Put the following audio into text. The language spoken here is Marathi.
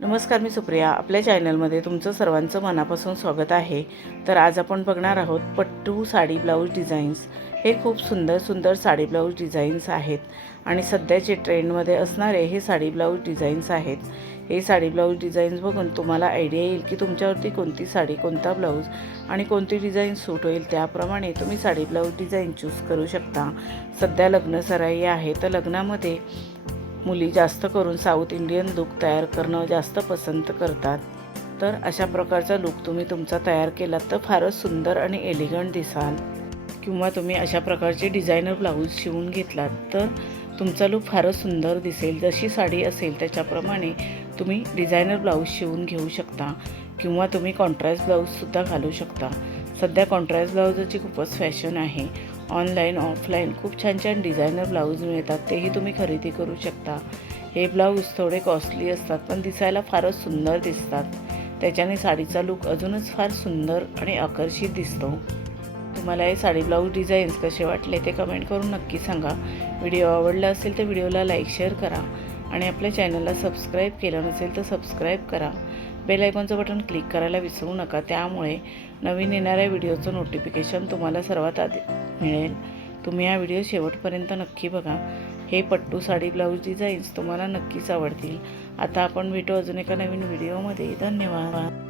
नमस्कार, मी सुप्रिया. आपल्या चॅनलमध्ये तुमचं सर्वांचं मनापासून स्वागत आहे. तर आज आपण बघणार आहोत पट्टू साडी ब्लाऊज डिझाईन्स. हे खूप सुंदर सुंदर साडी ब्लाऊज डिझाईन्स आहेत आणि सध्याचे ट्रेंडमध्ये असणारे हे साडी ब्लाऊज डिझाईन्स आहेत. हे साडी ब्लाऊज डिझाईन्स बघून तुम्हाला आयडिया येईल की तुमच्यावरती कोणती साडी, कोणता ब्लाऊज आणि कोणती डिझाईन सूट होईल. त्याप्रमाणे तुम्ही साडी ब्लाऊज डिझाईन चूज करू शकता. सध्या लग्न सराई आहे, तर लग्नामध्ये मुली जास्त करून साऊथ इंडियन लूक तयार करणं जास्त पसंत करतात. तर अशा प्रकारचा लूक तुम्ही तुमचा तयार केलात तर फारच सुंदर आणि एलिगंट दिसाल. किंवा तुम्ही अशा प्रकारचे डिझायनर ब्लाऊज शिवून घेतलात तर तुमचा लूक फारच सुंदर दिसेल. जशी साडी असेल त्याच्याप्रमाणे तुम्ही डिझायनर ब्लाऊज शिवून घेऊ शकता किंवा तुम्ही कॉन्ट्रास्ट ब्लाऊजसुद्धा घालू शकता. सध्या कॉन्ट्रास्ट ब्लाऊजची खूपच फॅशन आहे. ऑनलाईन ऑफलाईन खूप छान छान डिझायनर ब्लाऊज मिळतात, तेही तुम्ही खरेदी करू शकता. हे ब्लाऊज थोडे कॉस्टली असतात पण दिसायला फारच सुंदर दिसतात. त्याच्याने साडीचा लूक अजूनच फार सुंदर आणि आकर्षित दिसतो. तुम्हाला हे साडी ब्लाऊज डिझाईन्स कसे वाटले ते कमेंट करून नक्की सांगा. व्हिडिओ आवडला असेल तर व्हिडिओला लाईक शेअर करा आणि आपल्या चॅनलला सबस्क्राईब केलं नसेल तर सबस्क्राईब करा. बेल आयकॉनचं बटन क्लिक करायला विसरू नका, त्यामुळे नवीन येणाऱ्या व्हिडिओचं नोटिफिकेशन तुम्हाला सर्वात आधी मिळेल. तुम्ही हा व्हिडिओ शेवटपर्यंत नक्की बघा. हे पट्टू साडी ब्लाऊज डिझाईन्स तुम्हाला नक्कीच आवडतील. आता आपण भेटू अजून एका नवीन व्हिडिओमध्ये. धन्यवाद.